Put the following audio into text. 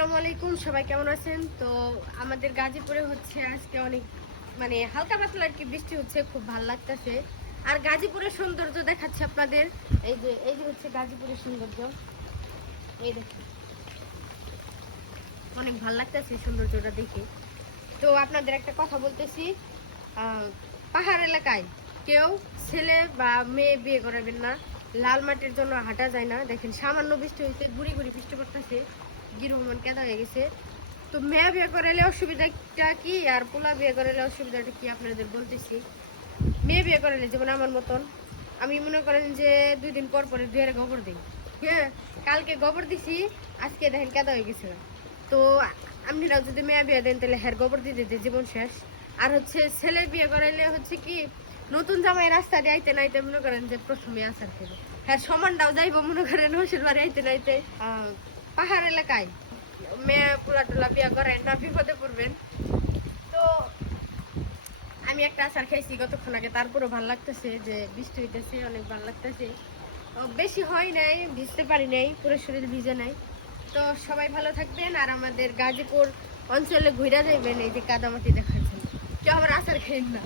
আসসালামু আলাইকুম, সবাই কেমন আছেন? তো আমাদের গাজীপুরে হচ্ছে আজকে অনেক হালকা পাতলা আর কি বৃষ্টি হচ্ছে, খুব ভালো লাগতেছে। আর গাজীপুরের সৌন্দর্য দেখাচ্ছে আপনাদের। এই যে হচ্ছে গাজীপুরের সৌন্দর্য, এই দেখুন, অনেক ভালো লাগতেছে সৌন্দর্যটা দেখে। তো আপনাদের একটা কথা বলতেছি, পাহাড় এলাকায় কেউ ছেলে বা মেয়ে বিয়ে করাবেন না। লাল মাটির জন্য হাঁটা যায় না। দেখেন সামান্য বৃষ্টি হয়েছে, গুড়ি গুড়ি বৃষ্টি পড়তেছে, গিরহমান কেদা হয়ে গেছে। তো মেয়ে বিয়ে করালে অসুবিধাটা কি আর পোলা বিয়ে করালে অসুবিধাটা কি আপনাদের বলতেছি। মেয়ে বিয়ে করালে যেমন আমার মতন, আমি মনে করেন যে 2 দিন পর পরে দুয়ের গোবর দিই। হ্যাঁ, কালকে গোবর দিছি, আজকে দেখেন কেদা হয়ে গেছে। তো আপনারাও যদি মেয়ে বিয়ে দেন তাহলে হ্যার গোবর দিয়ে দিতে জীবন শেষ। আর হচ্ছে ছেলে বিয়ে করাইলে হচ্ছে কি, নতুন জামাই রাস্তা দিয়ে আইতে নাইতে মনে করেন যে প্রথমে আসার খেলে হ্যাঁ সমানটাও যাইব মনে করেন হোসের বাড়ি আইতে নাইতে। পাহাড় এলাকায় মেয়ে পোলা টোলা বিয়ে করেন না, বিপদে পড়বেন। তো আমি একটা আচার খাইছি গতক্ষণ আগে, তারপরও ভালো লাগতেছে যে বৃষ্টি হইতেছে, অনেক ভালো লাগতেছে। বেশি হয় নাই, ভিজতে পারি নাই, পুরো শরীর ভিজে নাই। তো সবাই ভালো থাকবেন আর আমাদের গাজীপুর অঞ্চলে ঘুরে যাইবেন, এই যে কাদামাটি দেখাচ্ছেন। কেউ আবার আচার খাইন না।